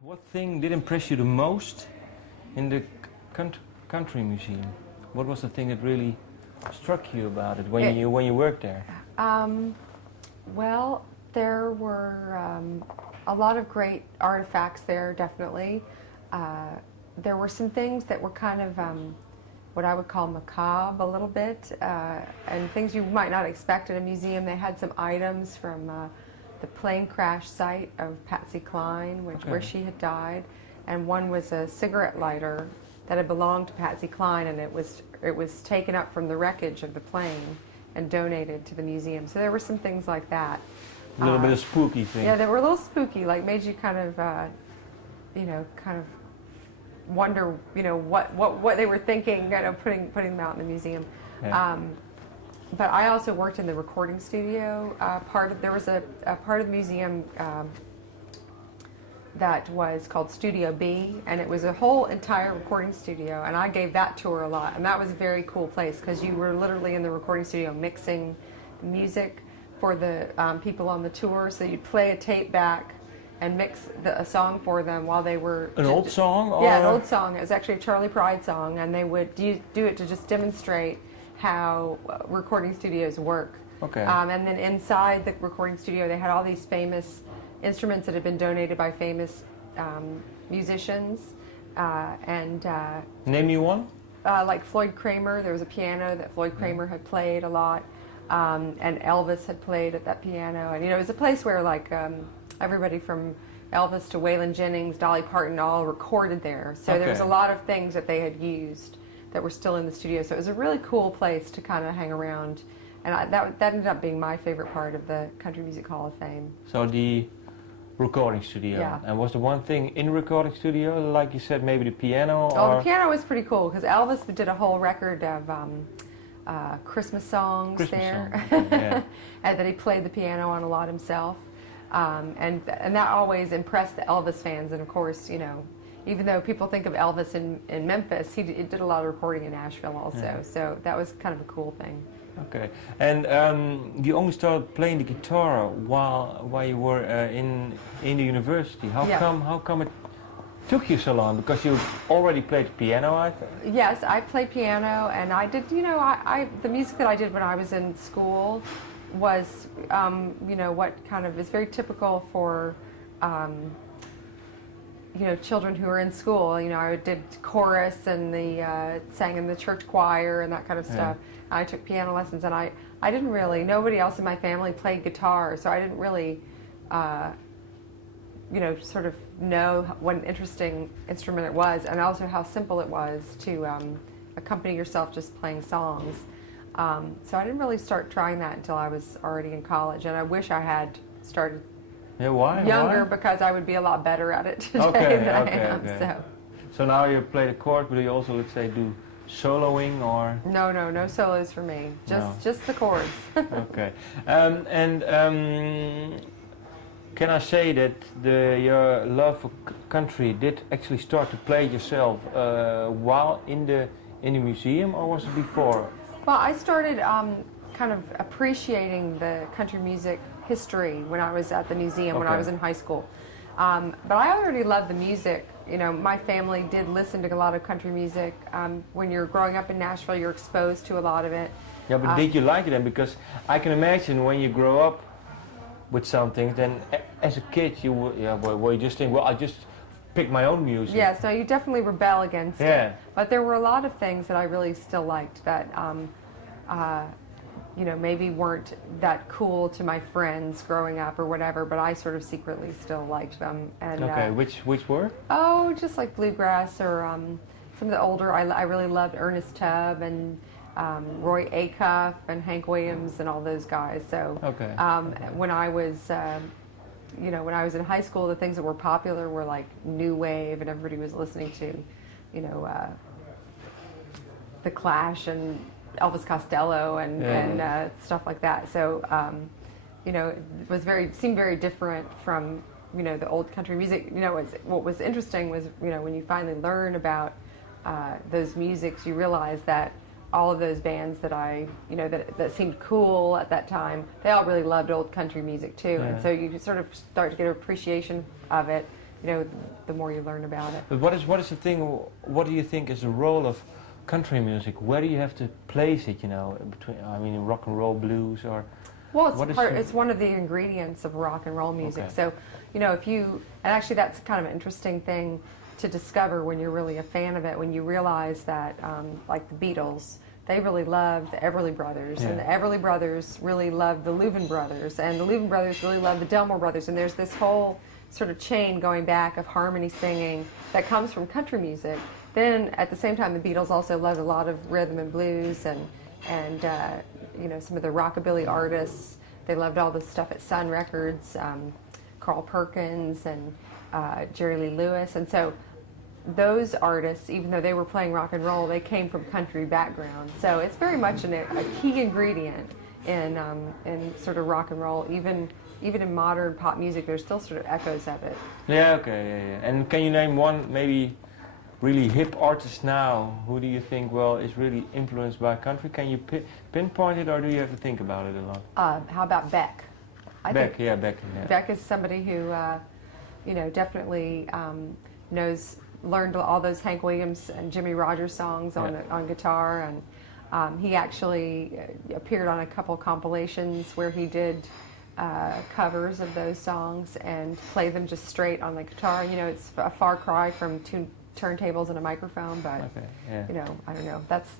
What thing did impress you the most in the country museum? What was the thing that really struck you about it when you worked there? Well, there were a lot of great artifacts there, definitely. There were some things that were kind of what I would call macabre a little bit, and things you might not expect at a museum. They had some items from the plane crash site of Patsy Cline, where she had died, and one was a cigarette lighter that had belonged to Patsy Cline, and it was taken up from the wreckage of the plane and donated to the museum. So there were some things like that. A little bit of spooky thing. Yeah, they were a little spooky, like made you kind of, kind of wonder, what they were thinking, putting them out in the museum. Yeah. But I also worked in the recording studio. There was a part of the museum that was called Studio B, and it was a whole entire recording studio, and I gave that tour a lot, and that was a very cool place because you were literally in the recording studio mixing the music for the people on the tour, so you'd play a tape back and mix a song for them while they were... An old song? Or? Yeah, an old song. It was actually a Charlie Pride song, and they would do it to just demonstrate how recording studios work. Okay. And then inside the recording studio, they had all these famous instruments that had been donated by famous musicians. Name me one? Like Floyd Kramer. There was a piano that Floyd Kramer had played a lot, and Elvis had played at that piano. And it was a place where everybody from Elvis to Waylon Jennings, Dolly Parton, all recorded there. So there was a lot of things that they had used that were still in the studio. So it was a really cool place to kind of hang around. And that ended up being my favorite part of the Country Music Hall of Fame. So the recording studio. Yeah. And was the one thing in the recording studio, like you said, maybe the piano? Oh, the piano was pretty cool because Elvis did a whole record of Christmas songs there. Songs. Yeah. And that he played the piano on a lot himself. And that always impressed the Elvis fans. And of course, even though people think of Elvis in Memphis, he did a lot of recording in Nashville also. Yeah. So that was kind of a cool thing. Okay. And you only started playing the guitar while you were in the university. How come it took you so long? Because you already played piano, I think? Yes, I played piano, and I did, the music that I did when I was in school was, what kind of is very typical for, children who are in school. I did chorus and sang in the church choir and that kind of stuff. I took piano lessons, and I didn't really, nobody else in my family played guitar, so I didn't really, sort of know what an interesting instrument it was, and also how simple it was to accompany yourself just playing songs. So I didn't really start trying that until I was already in college, and I wish I had started younger because I would be a lot better at it today than I am. So now you play the chords, but you also, let's say, do soloing or? No solos for me. Just the chords. Okay. Can I say that your love for country did actually start to play yourself while in the museum, or was it before? Well, I started kind of appreciating the country music history when I was at the museum when I was in high school. But I already loved the music. My family did listen to a lot of country music. When you're growing up in Nashville, you're exposed to a lot of it. Yeah, but did you like it then? Because I can imagine when you grow up with something, then as a kid you just think, well, I just pick my own music. Yeah, so you definitely rebel against it. But there were a lot of things that I really still liked that maybe weren't that cool to my friends growing up or whatever, but I sort of secretly still liked them. And okay, which were? Oh, just like bluegrass or some of the older. I really loved Ernest Tubb and Roy Acuff and Hank Williams and all those guys. So when I was when I was in high school, the things that were popular were like new wave, and everybody was listening to the Clash and Elvis Costello and stuff like that. So it was seemed very different from the old country music. What was interesting was when you finally learn about those musics, you realize that all of those bands that that seemed cool at that time, they all really loved old country music too. And so you sort of start to get an appreciation of it the more you learn about it. But what is the thing? What do you think is the role of country music? Where do you have to place it? Between rock and roll, blues, or well, it's one of the ingredients of rock and roll music. Okay. So, and actually that's kind of an interesting thing to discover when you're really a fan of it. When you realize that, like the Beatles, they really loved the Everly Brothers, and the Everly Brothers really loved the Louvin Brothers, and the Louvin Brothers really loved the Delmore Brothers, and there's this whole sort of chain going back of harmony singing that comes from country music. Then at the same time, the Beatles also loved a lot of rhythm and blues, and some of the rockabilly artists. They loved all the stuff at Sun Records, Carl Perkins and Jerry Lee Lewis, and so those artists, even though they were playing rock and roll, they came from country backgrounds. So it's very much a key ingredient in sort of rock and roll. Even in modern pop music, there's still sort of echoes of it. Yeah, okay, yeah. And can you name one maybe really hip artist now who do you think is really influenced by country? Can you pinpoint it, or do you have to think about it a lot? How about Beck? Beck. Beck is somebody who definitely learned all those Hank Williams and Jimmy Rogers songs on guitar, and he actually appeared on a couple compilations where he did covers of those songs and played them just straight on the guitar. It's a far cry from two turntables and a microphone, but I don't know. That's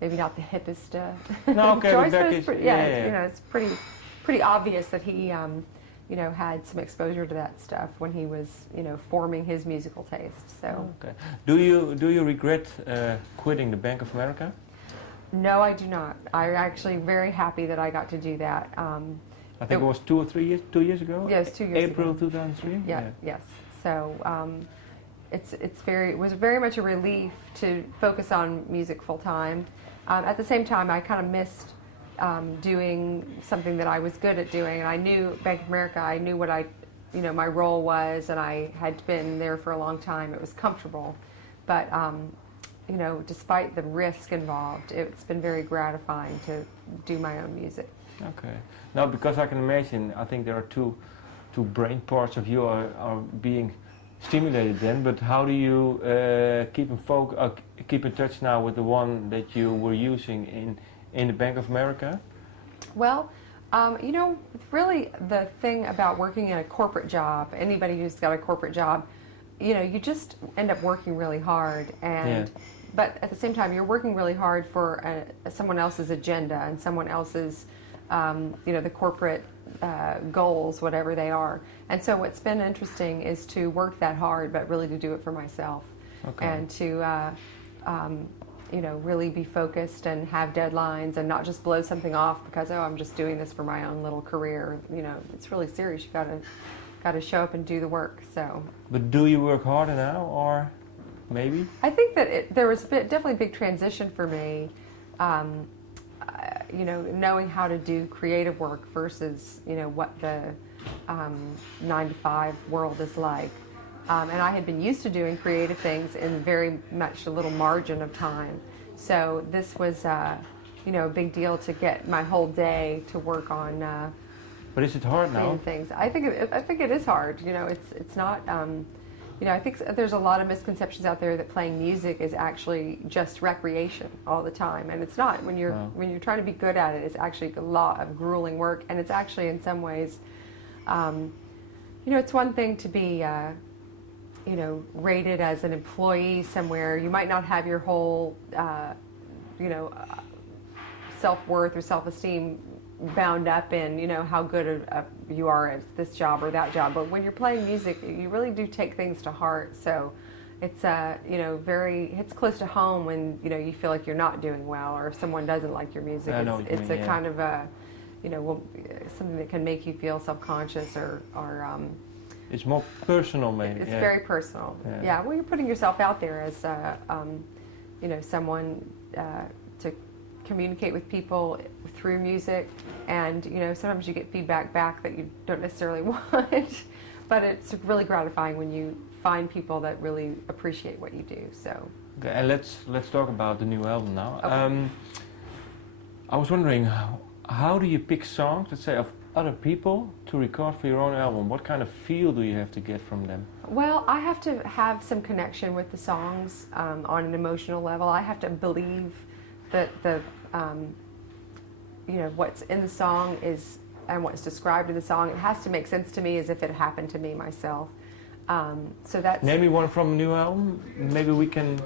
maybe not the hippest choice, but it's pretty, it's pretty obvious that he had some exposure to that stuff when he was, forming his musical taste. So, okay. Do you regret quitting the Bank of America? No, I do not. I'm actually very happy that I got to do that. I think it was 2 or 3 years. 2 years ago. Yes, 2 years April ago. 2003. Yes. So it was very much a relief to focus on music full time. At the same time, I kind of missed doing something that I was good at doing, and I knew Bank of America. I knew what my role was, and I had been there for a long time. It was comfortable, but despite the risk involved, it's been very gratifying to do my own music. Okay. Now, because I can imagine, I think there are two brain parts of you are being stimulated then. But how do you keep in touch now with the one that you were using in the Bank of America? Well, really the thing about working in a corporate job, anybody who's got a corporate job, you just end up working really hard, but at the same time, you're working really hard for someone else's agenda and someone else's, the corporate goals, whatever they are. And so what's been interesting is to work that hard, but really to do it for myself, and to really be focused and have deadlines and not just blow something off because, I'm just doing this for my own little career. It's really serious. You got to show up and do the work. So. But do you work harder now, or maybe? I think that there was definitely a big transition for me. Knowing how to do creative work versus what the 9-to-5 world is like. And I had been used to doing creative things in very much a little margin of time. So this was, a big deal to get my whole day to work on. But is it hard now? Things. I think it is hard. It's not. I think there's a lot of misconceptions out there that playing music is actually just recreation all the time, and it's not. When you're trying to be good at it, it's actually a lot of grueling work, and it's actually in some ways, it's one thing to be. Rated as an employee somewhere. You might not have your whole, self-worth or self-esteem bound up in, how good you are at this job or that job. But when you're playing music, you really do take things to heart. So it's, it's close to home when, you feel like you're not doing well, or if someone doesn't like your music. It's a kind of a, something that can make you feel self-conscious or it's more personal, maybe. It's very personal. Yeah. Well, you're putting yourself out there as, someone to communicate with people through music, and sometimes you get feedback back that you don't necessarily want, but it's really gratifying when you find people that really appreciate what you do. So. Okay, and let's talk about the new album now. Okay. I was wondering, how do you pick songs, let's say, of other people to record for your own album? What kind of feel do you have to get from them? Well, I have to have some connection with the songs on an emotional level. I have to believe that what's in the song is, and what's described in the song, it has to make sense to me as if it happened to me myself. So that's... Name me one from a new album. Maybe we can...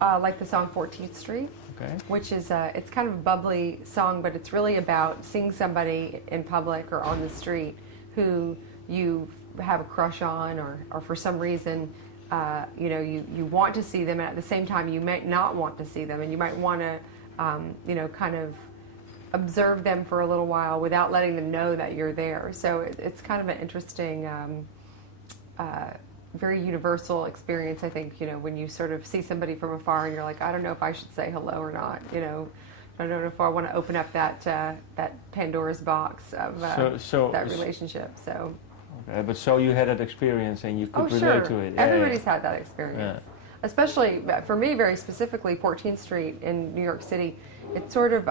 like the song 14th Street. Okay. Which is, it's kind of a bubbly song, but it's really about seeing somebody in public or on the street who you have a crush on, or for some reason, you want to see them, and at the same time you might not want to see them, and you might want to, kind of observe them for a little while without letting them know that you're there. So it's kind of an interesting, very universal experience, I think, when you sort of see somebody from afar and you're like, I don't know if I should say hello or not, I don't know if I want to open up that Pandora's box of that relationship. So. Okay, but so you had that experience and you could relate to it. Everybody's had that experience. Yeah. Especially for me, very specifically, 14th Street in New York City. It's sort of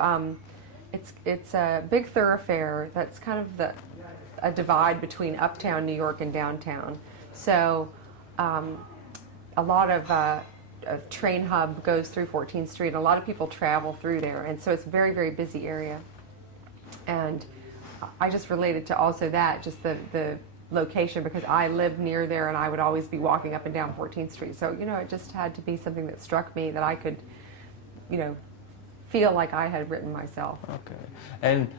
it's a big thoroughfare that's kind of a divide between uptown New York and downtown. So a lot of a train hub goes through 14th Street. A lot of people travel through there, and so it's a very, very busy area. And I just related to also that, just the location, because I lived near there and I would always be walking up and down 14th Street. So, it just had to be something that struck me that I could, feel like I had written myself. Okay. And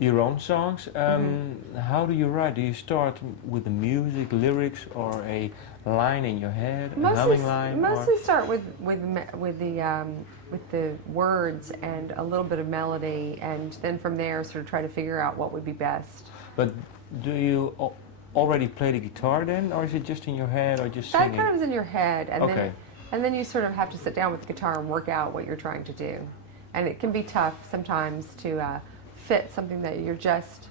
your own songs, how do you write? Do you start with the music, lyrics, or a line in your head, a humming line? Mostly start with the words and a little bit of melody, and then from there sort of try to figure out what would be best. But do you already play the guitar then, or is it just in your head, or just singing? That kind of is in your head, and then you sort of have to sit down with the guitar and work out what you're trying to do. And it can be tough sometimes to fit something that you're just,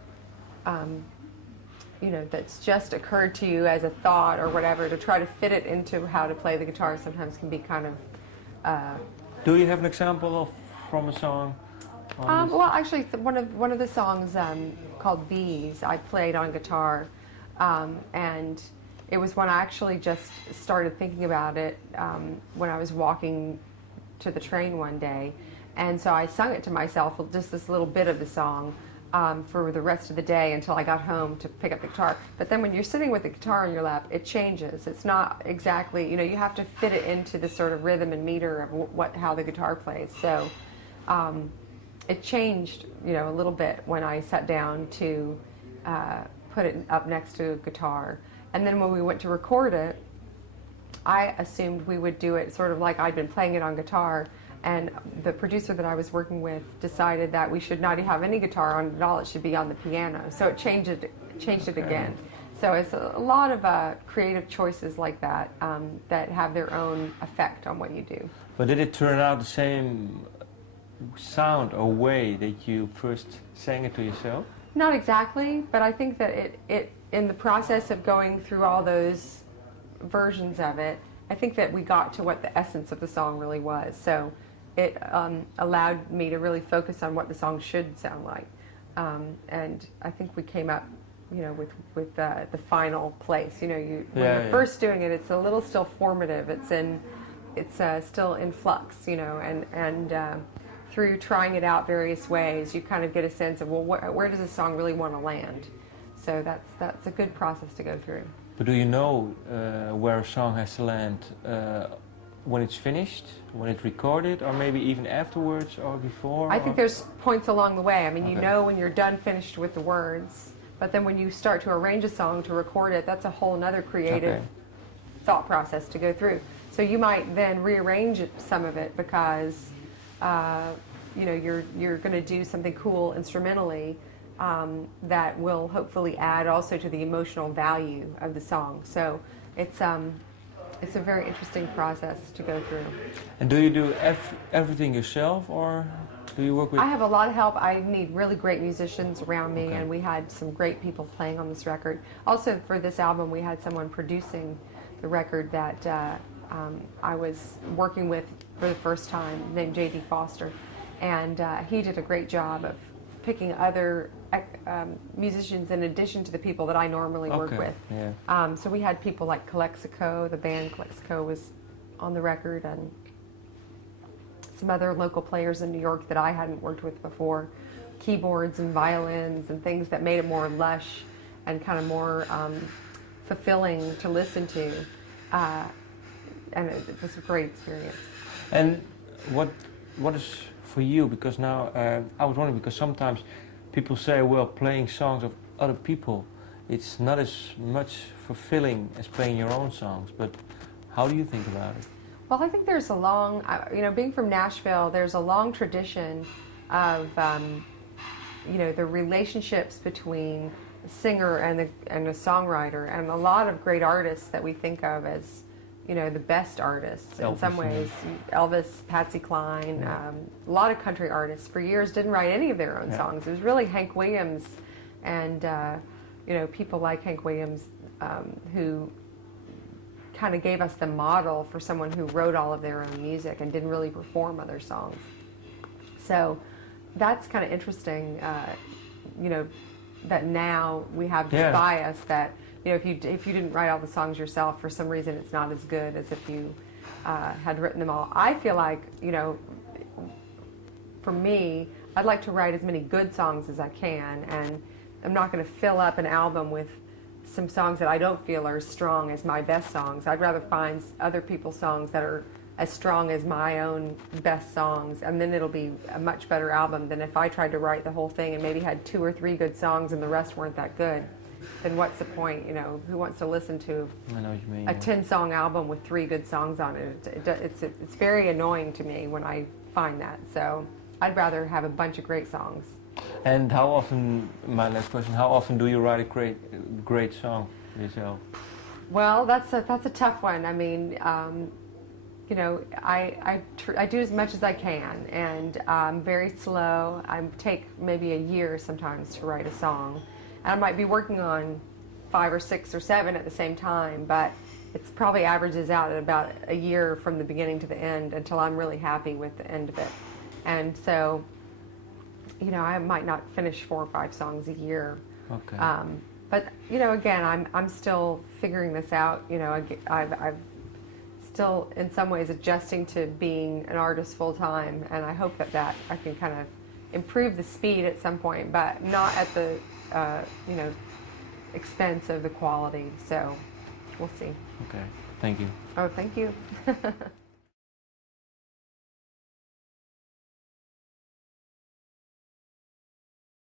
that's just occurred to you as a thought or whatever, to try to fit it into how to play the guitar sometimes can be kind of... Do you have an example from a song? Well, actually, one of the songs called Bees, I played on guitar, and it was when I actually just started thinking about it when I was walking to the train one day. And so I sung it to myself, just this little bit of the song, for the rest of the day until I got home to pick up the guitar. But then when you're sitting with the guitar in your lap, it changes. It's not exactly, you have to fit it into the sort of rhythm and meter of how the guitar plays. So it changed, a little bit when I sat down to put it up next to a guitar. And then when we went to record it, I assumed we would do it sort of like I'd been playing it on guitar. And the producer that I was working with decided that we should not have any guitar on it at all. It should be on the piano. So it changed it again. So it's a lot of creative choices like that that have their own effect on what you do. But did it turn out the same sound or way that you first sang it to yourself? Not exactly, but I think that it in the process of going through all those versions of it, I think that we got to what the essence of the song really was. So it allowed me to really focus on what the song should sound like, and I think we came up, with the final place. When you're first doing it, it's a little still formative. It's still in flux, and through trying it out various ways, you kind of get a sense of where does the song really want to land. So that's a good process to go through. But do you know where a song has to land when it's finished, when it's recorded, or maybe even afterwards or before? I think there's points along the way. I mean, when you're done, finished with the words, but then when you start to arrange a song to record it, that's a whole other creative thought process to go through. So you might then rearrange some of it because you're going to do something cool instrumentally that will hopefully add also to the emotional value of the song. So it's a very interesting process to go through. And do you do everything yourself, or do you work with... I have a lot of help. I need really great musicians around me, and we had some great people playing on this record. Also, for this album, we had someone producing the record that I was working with for the first time, named J.D. Foster. And he did a great job of picking other musicians in addition to the people that I normally work with. Yeah. So we had people like Calexico, the band Calexico was on the record, and some other local players in New York that I hadn't worked with before, keyboards and violins and things that made it more lush and kind of more fulfilling to listen to. And it was a great experience. And what is for you, because now I was wondering, because sometimes people say, well, playing songs of other people, it's not as much fulfilling as playing your own songs, but how do you think about it? Well, I think there's a long, being from Nashville, there's a long tradition of, the relationships between the singer and a songwriter, and a lot of great artists that we think of as, the best artists in some ways. Elvis, Patsy Cline, a lot of country artists for years didn't write any of their own songs. It was really Hank Williams and, people like Hank Williams who kind of gave us the model for someone who wrote all of their own music and didn't really perform other songs. So that's kind of interesting, that now we have this bias that, if you didn't write all the songs yourself, for some reason it's not as good as if you had written them all. I feel like, for me, I'd like to write as many good songs as I can, and I'm not going to fill up an album with some songs that I don't feel are as strong as my best songs. I'd rather find other people's songs that are as strong as my own best songs, and then it'll be a much better album than if I tried to write the whole thing and maybe had 2 or 3 good songs and the rest weren't that good. Then what's the point? Who wants to listen to a 10-song album with 3 good songs on it? It's very annoying to me when I find that. So I'd rather have a bunch of great songs. And how often, my last question, how often do you write a great song for yourself? Well, that's a tough one. I mean, I do as much as I can, and I'm very slow. I take maybe a year sometimes to write a song. And I might be working on 5 or 6 or 7 at the same time, but it's probably averages out at about a year from the beginning to the end until I'm really happy with the end of it. And so, I might not finish 4 or 5 songs a year. Okay. But again, I'm still figuring this out. I've still in some ways adjusting to being an artist full time, and I hope that I can kind of improve the speed at some point, but not at the expense of the quality. So we'll see. Okay. Thank you. Oh, thank you.